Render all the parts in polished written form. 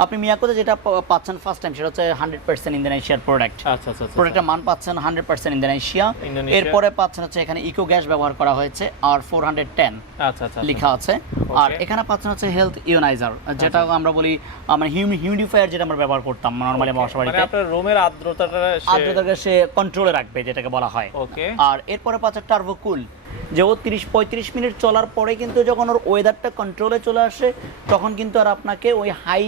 আপনি মিয়াকোতে যেটা পাচ্ছেন ফার্স্ট টাইম সেটা হচ্ছে 100% ইন্দোনেশিয়ার প্রোডাক্ট। আচ্ছা আচ্ছা আচ্ছা। প্রোডাক্টের মান পাচ্ছেন 100% ইন্দোনেশিয়া। এরপরে পাচ্ছেন হচ্ছে এখানে ইকো গ্যাস ব্যবহার করা হয়েছে আর 410 আচ্ছা আচ্ছা লেখা আছে। আর এখানে পাচ্ছেন হচ্ছে হেলথ ইওনাইজার, যেটা আমরা বলি মানে হিউমিডিফায়ার, যেটা আমরা ব্যবহার করতাম নরমালি বাসা বাড়িতে। মানে আপনার রুমের আর্দ্রতাটাকে সে কন্ট্রোলে রাখবে, যেটাকে বলা হয়। ওকে। আর এরপরে পাচ্ছেন টার্বোকুল, যে ও 30-35 মিনিট চলার পরে কিন্তু যখন ওর ওয়েদারটা কন্ট্রোলে চলে আসে, তখন কিন্তু আর আপনাকে ওই হাই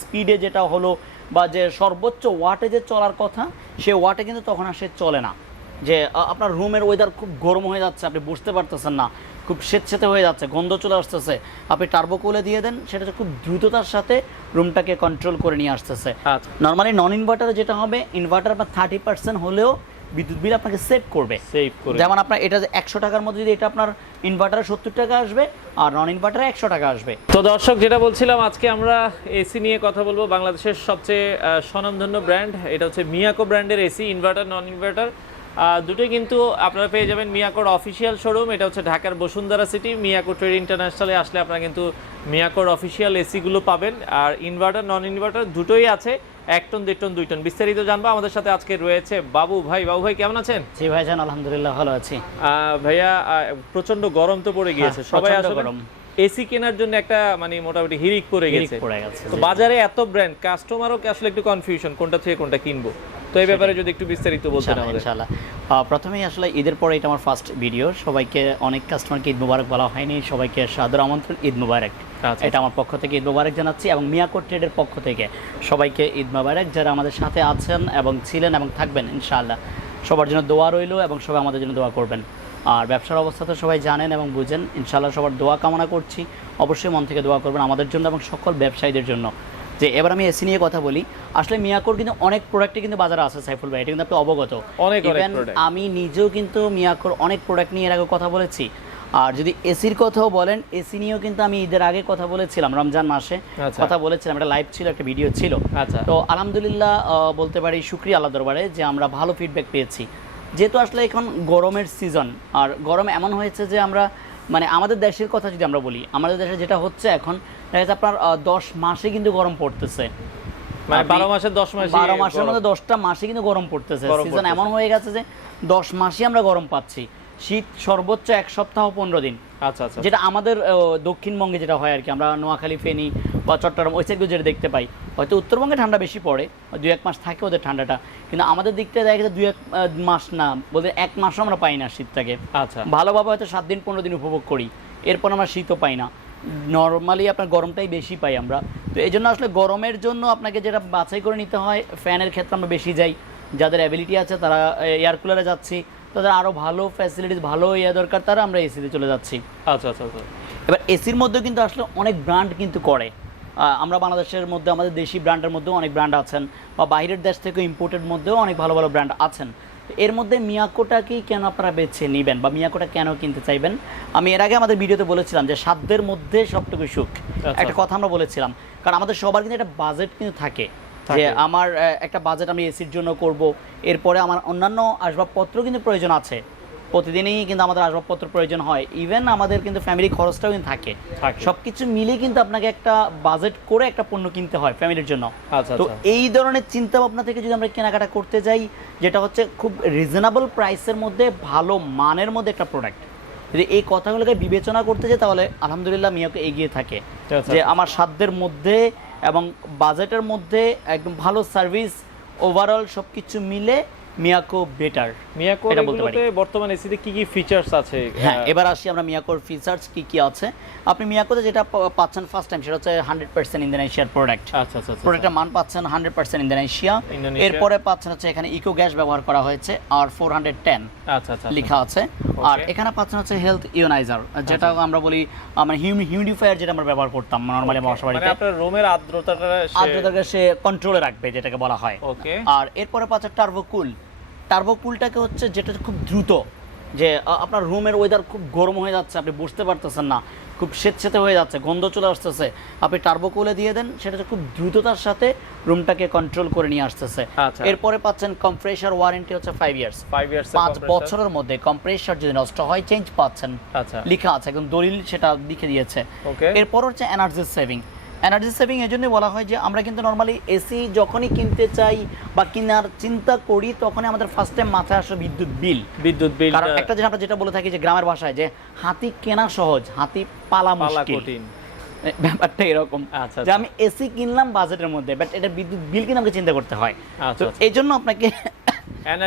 স্পিডে যেটা হলো বা যে সর্বোচ্চ ওয়াটে যে চলার কথা, সে ওয়াটে কিন্তু তখন আর সে চলে না। যে আপনার রুমের ওয়েদার খুব গরম হয়ে যাচ্ছে, আপনি বুঝতে পারতেছেন না, খুব স্বেচ্ছাতে হয়ে যাচ্ছে, গন্ধ চলে আসতেছে, আপনি টার্বোকুলে দিয়ে দেন, সেটা খুব দ্রুততার সাথে রুমটাকে কন্ট্রোল করে নিয়ে আসতেছে। নর্মালি নন ইনভার্টারে যেটা হবে, ইনভার্টার আপনার 30% হলেও বিদ্যুৎ বিল আপনাকে সেভ করবে। যেমন আপনার এটা 100 টাকার মধ্যে যদি এটা আপনার ইনভার্টারে 70 টাকা আসবে আর নন ইনভার্টারে 100 টাকা আসবে। তো দর্শক, যেটা বলছিলাম, আজকে আমরা এসি নিয়ে কথা বলবো। বাংলাদেশের সবচেয়ে স্বনামধন্য ব্র্যান্ড, এটা হচ্ছে মিয়াকো ব্র্যান্ডের এসি, ইনভার্টার নন ইনভার্টার দুটোই কিন্তু আপনারা পেয়ে যাবেন মিয়াকোর অফিসিয়াল শোরুম। এটা হচ্ছে ঢাকার বসুন্ধরা সিটি। মিয়াকো ট্রেড ইন্টারন্যাশনালে আসলে আপনারা কিন্তু মিয়াকোর অফিসিয়াল এসিগুলো পাবেন। আর ইনভার্টার নন ইনভার্টার দুটোই আছে, 1 টন 1.5 টন 2 টন। বিস্তারিত জানবো। আমাদের সাথে আজকে রয়েছে বাবু ভাই। বাবু ভাই কেমন আছেন? জি ভাইজান, আলহামদুলিল্লাহ ভালো আছি। ভাইয়া, প্রচন্ড গরম তো পড়ে গিয়েছে, সবাই আসলে এসি কেনার জন্য একটা মানে মোটামুটি হিরিক পড়ে গেছে। তো বাজারে এত ব্র্যান্ড, কাস্টমারও আসলে একটু কনফিউশন কোনটা থেকে কোনটা কিনবো। তো এই ব্যাপারে যদি একটু বিস্তারিত বলতেন আমাদের। ইনশাআল্লাহ। প্রথমেই আসলে ঈদের পরে এটা আমার ফার্স্ট ভিডিও। সবাইকে, অনেক কাস্টমারকে ঈদ মোবারক বলা হয়নি, সবাইকে সাদর আমন্ত্রণ, ঈদ মোবারক। এটা আমার পক্ষ থেকে ঈদ মোবারক জানাচ্ছি এবং মিয়াকো ট্রেডের পক্ষ থেকে সবাইকে ঈদ মোবারক। যারা আমাদের সাথে আছেন এবং ছিলেন এবং থাকবেন, ইনশাআল্লাহ সবার জন্য দোয়া রইল এবং সবাই আমাদের জন্য দোয়া করবেন। আর ব্যবসার অবস্থা তো সবাই জানেন এবং বুঝেন, ইনশাআল্লাহ সবার দোয়া কামনা করছি। অবশ্যই মন থেকে দোয়া করবেন আমাদের জন্য এবং সকল ব্যবসায়ীদের জন্য। যে এবার আমি এসি নিয়ে কথা বলি, আসলে মিয়াকোর কিন্তু অনেক প্রোডাক্টই কিন্তু বাজারে আছে সাইফুল ভাই, এটা কিন্তু আপনি অবগত। আমি নিজেও কিন্তু মিয়াকোর অনেক প্রোডাক্ট নিয়ে এর আগে কথা বলেছি। আর যদি এসির কথাও বলেন, এসি নিয়েও কিন্তু আমি ঈদের আগে কথা বলেছিলাম, রমজান মাসে কথা বলেছিলাম, একটা লাইভ ছিল, একটা ভিডিও ছিল। তো আলহামদুলিল্লাহ বলতে পারি, শুকরিয়া আল্লাহ দরবারে যে আমরা ভালো ফিডব্যাক পেয়েছি। যেহেতু আসলে এখন গরমের সিজন, আর গরম এমন হয়েছে যে আমরা মানে আমাদের দেশের কথা যদি আমরা বলি, আমাদের দেশে যেটা হচ্ছে এখন দেখা যাচ্ছে আপনার 10 মাসে কিন্তু গরম পড়তেছে। মানে 12 মাসের 10 মাসে, 12 মাসের মধ্যে 10টা মাসে কিন্তু গরম পড়তেছে। সিজন এমন হয়ে গেছে যে 10 মাসে আমরা গরম পাচ্ছি। শীত সর্বোচ্চ 1 সপ্তাহ 15 দিন। আচ্ছা আচ্ছা। যেটা আমাদের দক্ষিণবঙ্গে যেটা হয় আর কি, আমরা নোয়াখালী, ফেনী বা চট্টগ্রাম ওই সাইডগুলো যেটা দেখতে পাই, হয়তো উত্তরবঙ্গে ঠান্ডা বেশি পড়ে, 2-1 মাস থাকে ওদের ঠান্ডাটা, কিন্তু আমাদের দিকটা দেখা গেছে 2-1 মাস না, বলতে 1 মাসও আমরা পাই না শীতটাকে। আচ্ছা, ভালোভাবে হয়তো 7 দিন 15 দিন উপভোগ করি, এরপর আমরা শীতও পাই না। নর্মালি আপনার গরমটাই বেশি পাই আমরা। তো এই জন্য আসলে গরমের জন্য আপনাকে যেটা বাছাই করে নিতে হয়, ফ্যানের ক্ষেত্রে আমরা বেশি যাই, যাদের অ্যাবিলিটি আছে তারা এয়ার কুলারে যাচ্ছি, তাদের আরও ভালো ফ্যাসিলিটিস, ভালো ইয়ে দরকার, তারা আমরা এসিতে চলে যাচ্ছি। আচ্ছা আচ্ছা আচ্ছা। এবার এসির মধ্যেও কিন্তু আসলে অনেক ব্র্যান্ড কিন্তু করে। আমরা বাংলাদেশের মধ্যে আমাদের দেশি ব্র্যান্ডের মধ্যেও অনেক ব্র্যান্ড আছেন, বা বাইরের দেশ থেকে ইম্পোর্টেড মধ্যেও অনেক ভালো ভালো ব্র্যান্ড আছেন। এর মধ্যে মিয়াকোটাকেই কেন আপনারা বেছে নেবেন বা মিয়াকোটা কেন কিনতে চাইবেন? আমি এর আগে আমাদের ভিডিওতে বলেছিলাম যে সাধ্যের মধ্যে সবটুকু সুখ, একটা কথা আমরা বলেছিলাম। কারণ আমাদের সবার কিন্তু একটা বাজেট কিন্তু থাকে, যে আমার একটা বাজেট আমি এসির জন্য করব, এরপরে আমার অন্যান্য আসবাবপত্র কিন্তু প্রয়োজন আছে, প্রতিদিনই কিন্তু আমাদের আসবাবপত্র প্রয়োজন হয়, ইভেন আমাদের কিন্তু ফ্যামিলি খরচটাও কিন্তু থাকে। সব কিছু মিলে কিন্তু আপনাকে একটা বাজেট করে একটা পণ্য কিনতে হয় ফ্যামিলির জন্য। তো এই ধরনের চিন্তা ভাবনা থেকে যদি আমরা কেনাকাটা করতে যাই, যেটা হচ্ছে খুব রিজনেবল প্রাইসের মধ্যে ভালো মানের মধ্যে একটা প্রোডাক্ট, যদি এই কথাগুলোকে বিবেচনা করতে যাই, তাহলে আলহামদুলিল্লাহ মিয়াকো এগিয়ে থাকে যে আমার সাধ্যের মধ্যে এবং বাজেটের মধ্যে একদম ভালো সার্ভিস, ওভারঅল সব কিছু মিলে মিয়াকো বেটার। মিয়াকোর এগুলোতে বর্তমানে এসিতে কি কি ফিচারস আছে? হ্যাঁ, এবার আসি আমরা মিয়াকোর ফিচারস কি কি আছে। আপনি মিয়াকোতে যেটা পাচ্ছেন ফার্স্ট টাইম সেটা হচ্ছে 100% ইন্দোনেশিয়ার প্রোডাক্ট। আচ্ছা আচ্ছা। প্রোডাক্টের মান পাচ্ছেন 100% ইন্দোনেশিয়া। এরপরে পাচ্ছেন হচ্ছে এখানে ইকো গ্যাস ব্যবহার করা হয়েছে আর 410 আচ্ছা আচ্ছা লেখা আছে। আর এখানে পাচ্ছেন হচ্ছে হেলথ ইওনাইজার, যেটা আমরা বলি মানে হিউমিডিফায়ার, যেটা আমরা ব্যবহার করতাম নরমালি বাসা বাড়িতে। মানে আপনার রুমের আর্দ্রতাটাকে সে কন্ট্রোলে রাখবে, যেটাকে বলা হয়। ওকে। আর এরপরে পাচ্ছেন টার্বোকুল। টার্বোকুলটাকে হচ্ছে যেটা খুব দ্রুত, যে আপনার রুমের ওয়েদার খুব গরম হয়ে যাচ্ছে, আপনি বুঝতে পারতেছেন না, খুব স্বেচ্ছাতে হয়ে যাচ্ছে, গন্ধ চলে আসতেছে, আপনি টার্বোকুলে দিয়ে দেন, সেটা খুব দ্রুততার সাথে রুমটাকে কন্ট্রোল করে নিয়ে আসতেছে। এরপরে পাচ্ছেন কম্প্রেসার ওয়ারেন্টি হচ্ছে 5 ইয়ার্স, 5 বছরের মধ্যে কম্প্রেসার যদি নষ্ট হয় চেঞ্জ পাচ্ছেন, লেখা আছে একদম দলিল, সেটা লিখে দিয়েছে। এরপর হচ্ছে এনার্জি সেভিং। এনার্জি সেভিং এই জন্যই বলা হয় যে আমরা কিন্তু নর্মালি এসি যখনই কিনতে চাই বা কেনার চিন্তা করি তখনই আমাদের ফার্স্ট টাইম মাথায় আসে বিদ্যুৎ বিল। কারণ একটা জিনিস আমরা যেটা বলে থাকি যে গ্রামের ভাষায় যে হাতি কেনা সহজ, হাতি পালা কঠিন, ব্যাপারটা এরকম। যে আমি এসি কিনলাম বাজেটের মধ্যে, বাট এটা বিদ্যুৎ বিল কিন্তু আমাকে চিন্তা করতে হয়। তো এই জন্য আপনাকে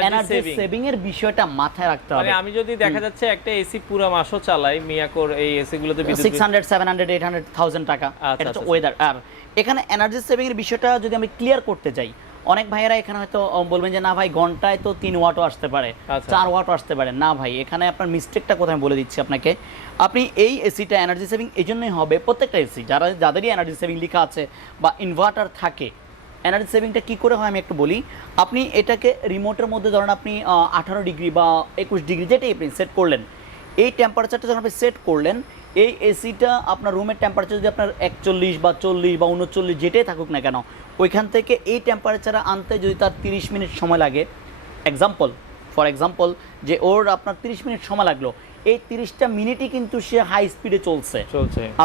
এনার্জি সেভিং এর বিষয়টা মাথায় রাখতে হবে। মানে আমি যদি দেখা যাচ্ছে একটা এসি পুরো মাসও চালাই, মিয়াকোর এই এসি গুলোতে 600 700 800 1000 টাকা, এটা তো ওয়েদার। আর এখানে এনার্জি সেভিং এর বিষয়টা যদি আমি ক্লিয়ার করতে যাই, অনেক ভাইয়েরা এখানে হয়তো বলবেন যে না ভাই ঘন্টায় তো 3 ওয়াটও আসতে পারে, 4 ওয়াটও আসতে পারে। না ভাই, এখানে আপনার মিস্টেকটা কোথায় আমি বলে দিচ্ছি আপনাকে। আপনি এই এসিটা এনার্জি সেভিং এই জন্যই হবে, প্রত্যেকটা এসি যাদেরই এনার্জি সেভিং লেখা আছে বা ইনভার্টার থাকে, এনার্জি সেভিংটা কী করে হয় আমি একটু বলি। আপনি এটাকে রিমোটের মধ্যে ধরেন আপনি 18 ডিগ্রি বা 21 ডিগ্রি যেটাই আপনি সেট করলেন, এই টেম্পারেচারটা যখন আপনি সেট করলেন, এই এসিটা আপনার রুমের টেম্পারেচার যদি আপনার 41 বা 40 বা 39 যেটাই থাকুক না কেন, ওইখান থেকে এই টেম্পারেচারে আনতে যদি তার 30 মিনিট সময় লাগে, ফর এক্সাম্পল যে ওর আপনার 30 মিনিট সময় লাগলো, এই 30টা মিনিটই কিন্তু সে হাই স্পিডে চলছে।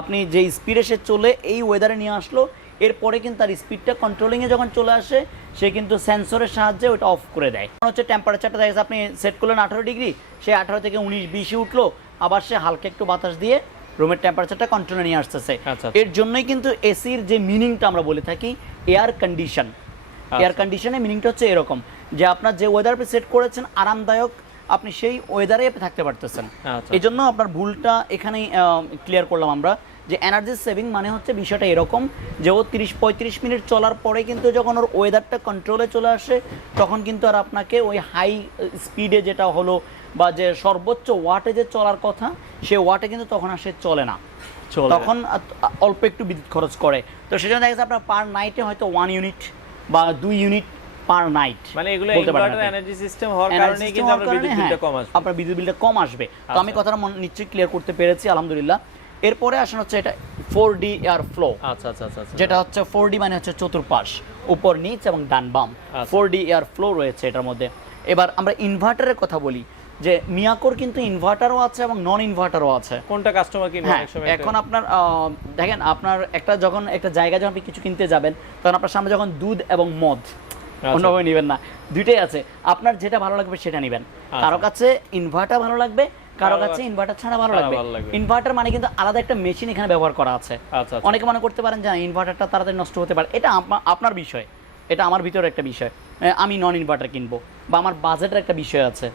আপনি যে স্পিডে সে চলে এই ওয়েদারে নিয়ে আসলো, এরপরে কিন্তু তার স্পিডটা কন্ট্রোলিংয়ে যখন চলে আসে, সে কিন্তু সেন্সরের সাহায্যে ওটা অফ করে দেয়। হচ্ছে টেম্পারেচারটা দেখা যাচ্ছে আপনি সেট করলেন 18 ডিগ্রি, সে 18 থেকে 19-20 উঠলো, আবার সে হালকা একটু বাতাস দিয়ে রুমের টেম্পারেচারটা কন্ট্রোলে নিয়ে আসতেছে। এর জন্যই কিন্তু এসির যে মিনিংটা আমরা বলে থাকি এয়ার কন্ডিশন। এয়ার কন্ডিশনের মিনিংটা হচ্ছে এরকম যে আপনার যে ওয়েদার আপনি সেট করেছেন আরামদায়ক, আপনি সেই ওয়েদারে থাকতে পারতেছেন। এই জন্য আপনার ভুলটা এখানেই ক্লিয়ার করলাম আমরা, যে এনার্জি সেভিং মানে হচ্ছে বিষয়টা এরকম যে ও 30-35 মিনিট চলার পরে কিন্তু যখন ওর ওয়েদারটা কন্ট্রোলে চলে আসে, তখন কিন্তু আর আপনাকে ওই হাই স্পিডে যেটা হলো বা যে সর্বোচ্চ ওয়াটে যে চলার কথা, সে ওয়াটে কিন্তু তখন আর সে চলে না, তখন অল্প একটু বিদ্যুৎ খরচ করে। তো সেজন্য দেখা যাচ্ছে আপনার পার নাইটে হয়তো 1 ইউনিট বা 2 ইউনিট পার নাইট, মানে এগুলো ইনভার্টার এনার্জি সিস্টেম হওয়ার কারণে কিন্তু আপনার বিদ্যুৎ বিলটা কম আসবে, আপনার বিদ্যুৎ বিলটা কম আসবে। তো আমি কথাটা নিশ্চয়ই ক্লিয়ার করতে পেরেছি, আলহামদুলিল্লাহ। এরপরে আসেন হচ্ছে এটা 4D এয়ার ফ্লো। যেটা হচ্ছে 4D মানে হচ্ছে চতুর্পাশ, উপর নিচ এবং ডান বাম, 4D এয়ার ফ্লো রয়েছে এটার মধ্যে। এবার আমরা ইনভার্টারের কথা বলি, যে মিয়াকোর কিন্তু ইনভার্টারও আছে এবং নন ইনভার্টারও আছে। কোনটা কাস্টমার কিনবে অনেক সময় এখন আপনার দেখেন, আপনার যখন একটা জায়গায় যখন আপনি কিছু কিনতে যাবেন, তখন আপনার সামনে যখন দুধ এবং মদ, অন্যভাবে নেবেন না, দুইটাই আছে, আপনার যেটা ভালো লাগবে সেটা নেবেন। কারো কাছে ইনভার্টার ভালো লাগবে, কারো কাছে ইনভার্টার ছাড়া ভালো লাগবে। ইনভার্টার মানে কিন্তু আলাদা একটা মেশিন এখানে ব্যবহার করা আছে। অনেকে মনে করতে পারেন যে ইনভার্টারটা তাড়াতাড়ি নষ্ট হতে পারে, এটা আপনার বিষয়, এটা আমার ভিতরে একটা বিষয়। আমি নন ইনভার্টার কিনবো, বা আমার বাজেটের একটা বিষয় আছে,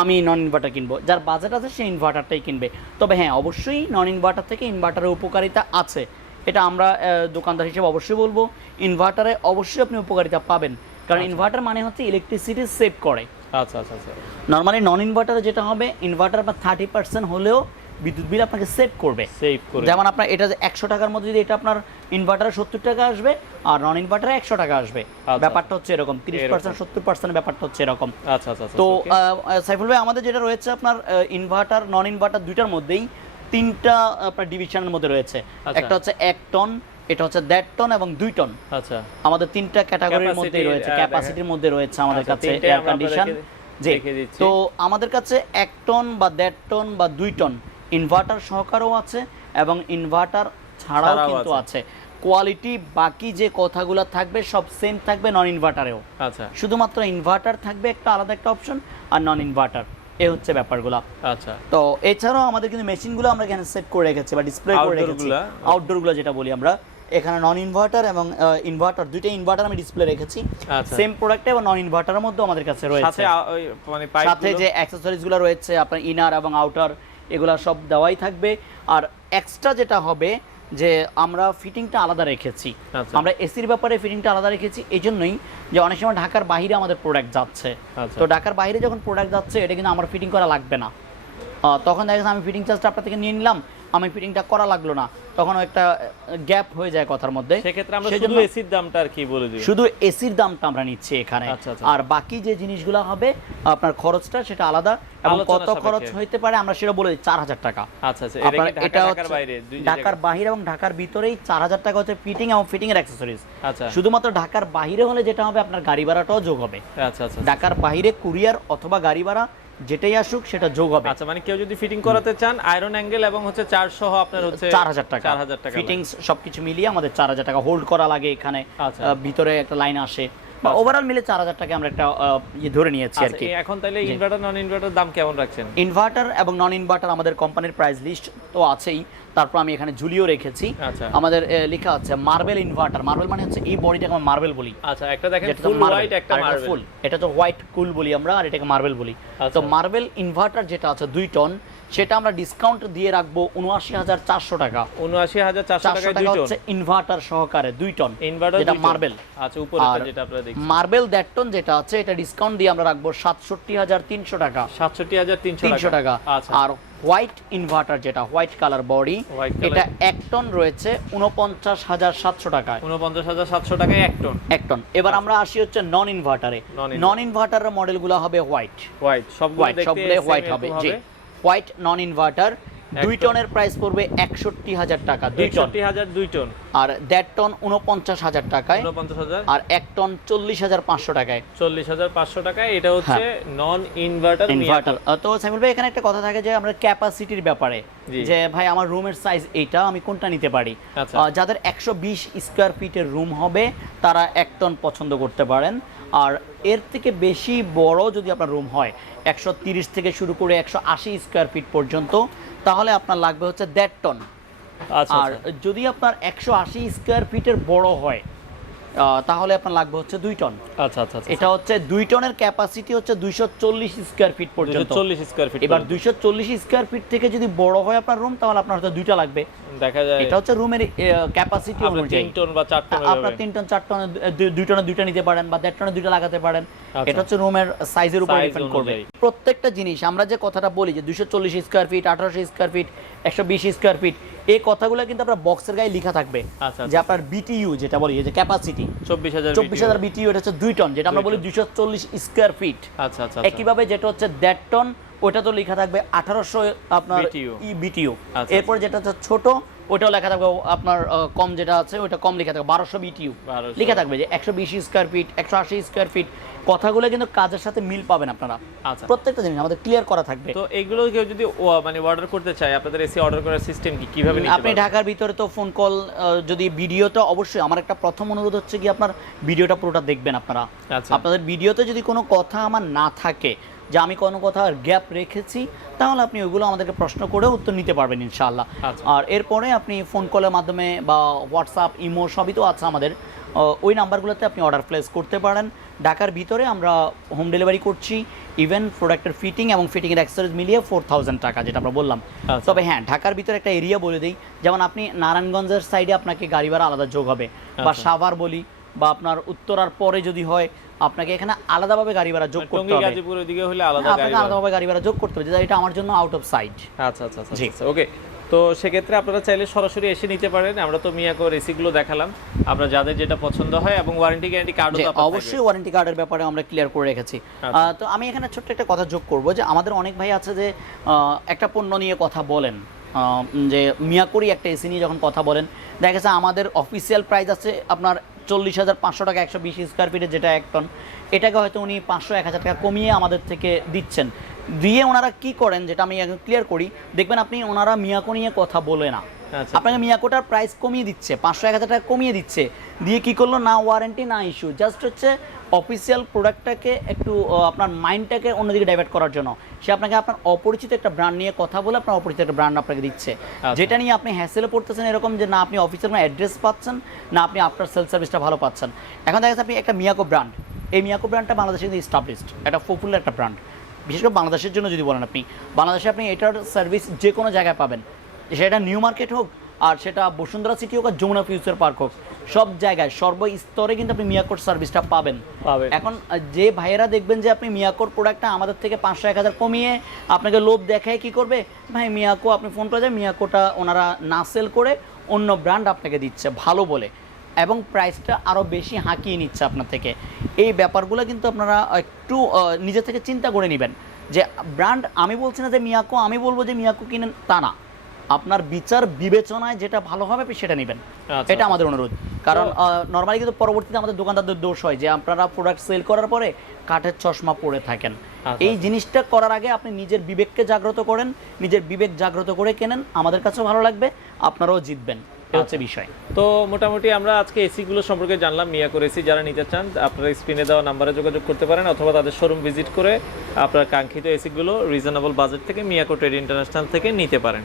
আমি নন ইনভার্টার কিনবো, যার বাজেট আছে সে ইনভার্টারটাই কিনবে। তবে হ্যাঁ, অবশ্যই নন ইনভার্টার থেকে ইনভার্টারের উপকারিতা আছে, এটা আমরা দোকানদার হিসেবে অবশ্যই বলবো। ইনভার্টারে অবশ্যই আপনি উপকারিতা পাবেন, কারণ ইনভার্টার মানে হচ্ছে ইলেকট্রিসিটি সেভ করে। নর্মালি নন ইনভার্টারে যেটা হবে, ইনভার্টার আপনার 30% হলেও বিদ্যুৎ বিল আপনাকে সেভ করবে। যেমন আপনার এটা 100 টাকার মধ্যে যদি এটা আপনার ইনভার্টারে 70 টাকা আসবে, আর নন ইনভার্টারে 100 টাকা আসবে। ব্যাপারটা হচ্ছে এরকম, 30% 70% ব্যাপারটা হচ্ছে এরকম। তো সাইফুল ভাই, আমাদের যেটা রয়েছে আপনার ইনভার্টার নন ইনভার্টার দুইটার মধ্যেই 3টা আপনার ডিভিশনের মধ্যে রয়েছে। একটা হচ্ছে 1 টন, এটা হচ্ছে 1.5 টন এবং 2 টন। আমাদের 3টা ক্যাটাগরির মধ্যে রয়েছে, ক্যাপাসিটির মধ্যে রয়েছে আমাদের কাছে এয়ার কন্ডিশন। তো আমাদের কাছে 1 টন বা 1.5 টন বা 2 টন ইনভার্টার সহকারেও আছে এবং ইনভার্টার ছাড়াও কিন্তু আছে। কোয়ালিটি বাকি যে কথাগুলো থাকবে সব সেম থাকবে নন ইনভার্টারেও। শুধুমাত্র ইনভার্টার থাকবে একটা আলাদা একটা অপশন, আর নন ইনভার্টার, এই হচ্ছে ব্যাপারগুলো। তো এছাড়াও আমাদের কিন্তু মেশিনগুলো আমরা এখানে সেট করে রেখেছি বা ডিসপ্লে করে রেখেছি, আউটডোরগুলো যেটা বলি আমরা। এখানে নন ইনভার্টার এবং ইনভার্টার, দুইটা ইনভার্টার আমি ডিসপ্লে রেখেছি, সেম প্রোডাক্টে এবং নন ইনভার্টারের মধ্যে আমাদের কাছে রয়েছে। সাথে যে অ্যাকসেসরিজগুলো রয়েছে আপনার ইনার এবং আউটার, এগুলা সব দেওয়াই থাকবে। আর এক্সট্রা যেটা হবে যে আমরা ফিটিংটা আলাদা রেখেছি, আমরা এসির ব্যাপারে ফিটিংটা আলাদা রেখেছি এই জন্যই যে অনেক সময় ঢাকার বাইরে আমাদের প্রোডাক্ট যাচ্ছে। তো ঢাকার বাইরে যখন প্রোডাক্ট যাচ্ছে, এটা কিন্তু আমার ফিটিং করা লাগবে না, তখন দেখা যাচ্ছে আমি ফিটিং চার্জটা আপনার থেকে নিয়ে নিলাম, আমি ফিটিংটা করা লাগলো না, তখন একটা গ্যাপ হয়ে যায় কথার মধ্যে। সেক্ষেত্রে আমরা শুধু এসির দামটা আর কি বলে দিই, শুধু এসির দামটা আমরা নিচ্ছি এখানে। আর বাকি যে জিনিসগুলো হবে আপনার খরচটা সেটা আলাদা, এবং কত খরচ হইতে পারে আমরা সেটা বলে দিই, 4000 টাকা। এটা ঢাকার বাইরে এবং ঢাকার ভিতরেই 4000 টাকা হচ্ছে ফিটিং এবং ফিটিং এর অ্যাকসেসরিজ। শুধুমাত্র ঢাকার বাইরে হলে যেটা হবে আপনার গাড়ি ভাড়াটাও যোগ হবে। ঢাকার বাইরে কুরিয়ার অথবা গাড়ি ভাড়া যেটাই আসুক সেটা যোগ হবে। আচ্ছা, মানে কেউ যদি ফিটিং করাতে চান আয়রন অ্যাঙ্গেল এবং হচ্ছে চার্জ সহ আপনার হচ্ছে 4000 টাকা, 4000 টাকা ফিটিংস সবকিছু মিলিয়ে আমাদের 4000 টাকা হোল্ড করা লাগে এখানে। ভিতরে একটা লাইন আসে, বা ওভারঅল মিলে 4000 টাকা আমরা একটা ধরে নিয়েছি আর কি। এখন তাহলে ইনভার্টার নন ইনভার্টার দাম কেমন রাখছেন? ইনভার্টার এবং নন ইনভার্টার আমাদের কোম্পানির প্রাইস লিস্ট তো আছেই, তারপর আমি এখানে ঝুলিও রেখেছি। আমাদের লেখা আছে মার্বেল ইনভার্টার। মার্বেল মানে হচ্ছে এই বডিটাকে আমরা মার্বেল বলি। আচ্ছা, একটা দেখেন ফুল হোয়াইট, একটা মার্বেল। এটা তো হোয়াইট কুল বলি আমরা, আর এটাকে মার্বেল বলি। তো মার্বেল ইনভার্টার যেটা আছে 2 টন, সেটা আমরা ডিসকাউন্ট দিয়ে রাখবো ৭৯,৪০০ টাকা। ৭৯,৪০০ টাকা হচ্ছে ইনভার্টার সহকারে 2 টন ইনভার্টার, যেটা মার্বেল। আচ্ছা, উপরেরটা যেটা আপনারা দেখছেন মার্বেল 1.5 টন যেটা আছে, এটা ডিসকাউন্ট দিয়ে আমরা রাখবো ৬৭,৩০০ টাকা। ৬৭,৩০০ টাকা। আর হোয়াইট ইনভার্টার যেটা হোয়াইট কালার বডি, এটা 1 টন রয়েছে ৪৯,৭০০ টাকায়। ৪৯,৭০০ টাকায় 1 টন। 1 টন। এবার আমরা আসি হচ্ছে নন ইনভার্টারে। নন ইনভার্টারের মডেলগুলো হবে হোয়াইট, সবগুলো হোয়াইট হবে। জি, হোয়াইট নন ইনভার্টার 2 টনের প্রাইস পড়বে ৬১,০০০ টাকা। 2 টন। আর 1.5 টন ৪৯,০০০ টাকায়। ৪৯,০০০। আর 1 টন ৪০,৫০০ টাকায়। ৪০,৫০০ টাকায়। এটা হচ্ছে নন ইনভার্টার। তো সাইফুল ভাই, এখানে একটা কথা থাকে যে আমরা ক্যাপাসিটির ব্যাপারে, যে ভাই আমার রুমের সাইজ এইটা, আমি কোনটা নিতে পারি। যাদের ১২০ স্কয়ার ফিটের রুম হবে তারা 1 টন পছন্দ করতে পারেন। আর এর থেকে বেশি বড় যদি আপনার রুম হয়, ১৩০ থেকে শুরু করে ১৮০ স্কয়ার ফিট পর্যন্ত, তাহলে আপনার লাগবে হচ্ছে 1.5 টন। আর যদি আপনার ১৮০ স্কয়ার ফিটের বড় হয়, তাহলে আপনার লাগবে হচ্ছে 2 টন। এটা হচ্ছে 2 টনের ক্যাপাসিটি হচ্ছে 240 স্কয়ার ফিট পর্যন্ত। 240 স্কয়ার ফিট। এবার 240 স্কয়ার ফিট থেকে যদি বড় হয় আপনার রুম, তাহলে আপনার হয়তো 2টা লাগবে। দেখা যায় এটা হচ্ছে রুমের ক্যাপাসিটি অনুযায়ী। 3 টন বা 4 টন, আপনার 3 টন 4 টনে 2 টনে 2টা নিতে পারেন, বা 1.5 টনে 2টা লাগাতে পারেন। এটা হচ্ছে রুমের সাইজের উপর ডিপেন্ড করবে। প্রত্যেকটা জিনিস আমরা যে কথাটা বলি যে 240 square feet, 1800 square feet, 120 square feet, এই কথাগুলো কিন্তু আপনার বক্সের গায়ে লেখা থাকবে যে আপনার বিটিইউ যেটা বলি, যে ক্যাপাসিটি ২৪,০০০ বিটিইউ, এটা হচ্ছে 2 টন, যেটা আমরা বলি 240 স্কয়ার ফিট। একইভাবে যেটা হচ্ছে 1.5 টন, ওটা তো লেখা থাকবে 1800 আপনার বিটিইউ। এরপর যেটা হচ্ছে ছোট, ওটাও লেখা থাকবে আপনার কম, যেটা আছে ওটা কম লেখা থাকবে 1200 বিটিইউ লেখা থাকবে, যে 120 স্কয়ার ফিট, 180 স্কয়ার ফিট। কথাগুলো কিন্তু কাজের সাথে মিল পাবেন আপনারা। প্রত্যেকটা জিনিস আমাদের ক্লিয়ার করা থাকবে। তো এগুলো কেউ যদি মানে অর্ডার করতে চায়, আপনাদের এসি অর্ডার করার সিস্টেম কি, কিভাবে নিতে আপনি ঢাকার ভিতরে তো ফোন কল, যদি ভিডিওটা, অবশ্যই আমার একটা প্রথম অনুরোধ হচ্ছে কি আপনার ভিডিওটা পুরোটা দেখবেন আপনারা। আপনাদের ভিডিওতে যদি কোনো কথা আমার না থাকে, যে আমি কোনো কথা গ্যাপ রেখেছি, তাহলে আপনি ওইগুলো আমাদেরকে প্রশ্ন করে উত্তর নিতে পারবেন ইনশাআল্লাহ। আর এরপরে আপনি ফোন কলের মাধ্যমে বা হোয়াটসঅ্যাপ, ইমো সবই তো আছে আমাদের, ওই নাম্বারগুলোতে আপনি অর্ডার প্লেস করতে পারেন। ঢাকার ভিতরে আমরা হোম ডেলিভারি করছি, ইভেন প্রোডাক্টের ফিটিং এবং ফিটিংয়ের অ্যাক্সেসরিজ মিলিয়ে 4000 টাকা, যেটা আমরা বললাম। তবে হ্যাঁ, ঢাকার ভিতরে একটা এরিয়া বলে দিই, যেমন আপনি নারায়ণগঞ্জের সাইডে আপনাকে গাড়ি ভাড়া আলাদা যোগ হবে, বা সাভার বলি, বা আপনার উত্তরার পরে যদি হয়, আপনাকে এখানে আলাদাভাবে গাড়ি ভাড়া যোগ করতে হবে। গাজীপুর ওইদিকে হলে আলাদাভাবে গাড়ি ভাড়া যোগ করতে হবে, যেটা এটা আমার জন্য আউট অফ সাইট। আচ্ছা, ওকে। তো সেক্ষেত্রে আপনারা চাইলে সরাসরি এসে নিতে পারেন। আমরা তো মিয়াকো এসিগুলো দেখালাম, আপনারা যাদের যেটা পছন্দ হয়, এবং ওয়ারেন্টি গ্যারান্টি কার্ডও তো আপনাদের অবশ্যই ওয়ারেন্টি কার্ডের ব্যাপারে আমরা ক্লিয়ার করে রেখেছি। তো আমি এখানে ছোট্ট একটা কথা যোগ করব, যে আমাদের অনেক ভাই আছে যে একটা পণ্য নিয়ে কথা বলেন, যে মিয়াকোরই একটা এসি নিয়ে যখন কথা বলেন, দেখা গেছে আমাদের অফিসিয়াল প্রাইস আছে আপনার 40,৫০০ টাকা 120 স্কয়ার ফিটের, যেটা 1 টন। এটাকে হয়তো উনি 500-1000 টাকা কমিয়ে আমাদের থেকে দিচ্ছেন। দিয়ে ওনারা কি করেন, যেটা আমি ক্লিয়ার করি, দেখবেন আপনি ওনারা মিয়াকো নিয়ে কথা বলে না, আপনাকে মিয়াকোটার প্রাইস কমিয়ে দিচ্ছে, 500-1000 টাকা কমিয়ে দিচ্ছে, দিয়ে কি করলো, না ওয়ারেন্টি না ইস্যু, জাস্ট হচ্ছে অফিসিয়াল প্রোডাক্টটাকে একটু আপনার মাইন্ডটাকে অন্যদিকে ডাইভার্ট করার জন্য সে আপনাকে আপনার অপরিচিত একটা ব্র্যান্ড নিয়ে কথা বলে আপনার অপরিচিত একটা ব্র্যান্ড আপনাকে দিচ্ছে, যেটা নিয়ে আপনি হ্যাসেলে পড়তেছেন, এরকম যে না আপনি অফিসের কোনো অ্যাড্রেস পাচ্ছেন, না আপনি আপনার সেলস সার্ভিসটা ভালো পাচ্ছেন। এখন দেখা যাচ্ছে আপনি একটা মিয়াকো ব্র্যান্ড, এই মিয়াকো ব্র্যান্ডটা বাংলাদেশে কিন্তু এস্টাবলিশড, একটা পপুলার একটা ব্র্যান্ড, বিশেষ করে বাংলাদেশের জন্য যদি বলেন, আপনি বাংলাদেশে আপনি এটার সার্ভিস যে কোনো জায়গায় পাবেন, সেটা নিউ মার্কেট হোক, আর সেটা বসুন্ধরা সিটি হোক, আর যমুনা ফিউচার পার্ক হোক, সব জায়গায় সর্বস্তরে কিন্তু আপনি মিয়াকোর সার্ভিসটা পাবেন। এখন যে ভাইয়েরা দেখবেন যে আপনি মিয়াকোর প্রোডাক্টটা আমাদের থেকে 500-1000 কমিয়ে আপনাকে লোভ দেখায়, কি করবে ভাই, মিয়াকো আপনি ফোন করে যায়, মিয়াকোটা ওনারা না সেল করে অন্য ব্র্যান্ড আপনাকে দিচ্ছে ভালো বলে, এবং প্রাইসটা আরও বেশি হাঁকিয়ে নিচ্ছে আপনার থেকে। এই ব্যাপারগুলো কিন্তু আপনারা একটু নিজে থেকে চিন্তা করে নেবেন, যে ব্র্যান্ড আমি বলছি না যে মিয়াকো, আমি বলবো যে মিয়াকো কিনেন তা না, আপনার বিচার বিবেচনায় যেটা ভালো হবে আপনি সেটা নেবেন, এটা আমাদের অনুরোধ। কারণ নর্মালি কিন্তু পরবর্তীতে আমাদের দোকানদারদের দোষ হয় যে আপনারা প্রোডাক্ট সেল করার পরে কাঠের চশমা পরে থাকেন। এই জিনিসটা করার আগে আপনি নিজের বিবেককে জাগ্রত করেন, নিজের বিবেক জাগ্রত করে কেনেন, আমাদের কাছেও ভালো লাগবে, আপনারাও জিতবেন, এটা হচ্ছে বিষয়। তো মোটামুটি আমরা আজকে এসিগুলো সম্পর্কে জানলাম। মিয়াকোর এসি যারা নিতে চান আপনারা স্ক্রিনে দেওয়া নাম্বারে যোগাযোগ করতে পারেন, অথবা তাদের শোরুম ভিজিট করে আপনার কাঙ্ক্ষিত এসিগুলো রিজনেবল বাজেট থেকে মিয়াকো ট্রেড ইন্টারন্যাশনাল থেকে নিতে পারেন।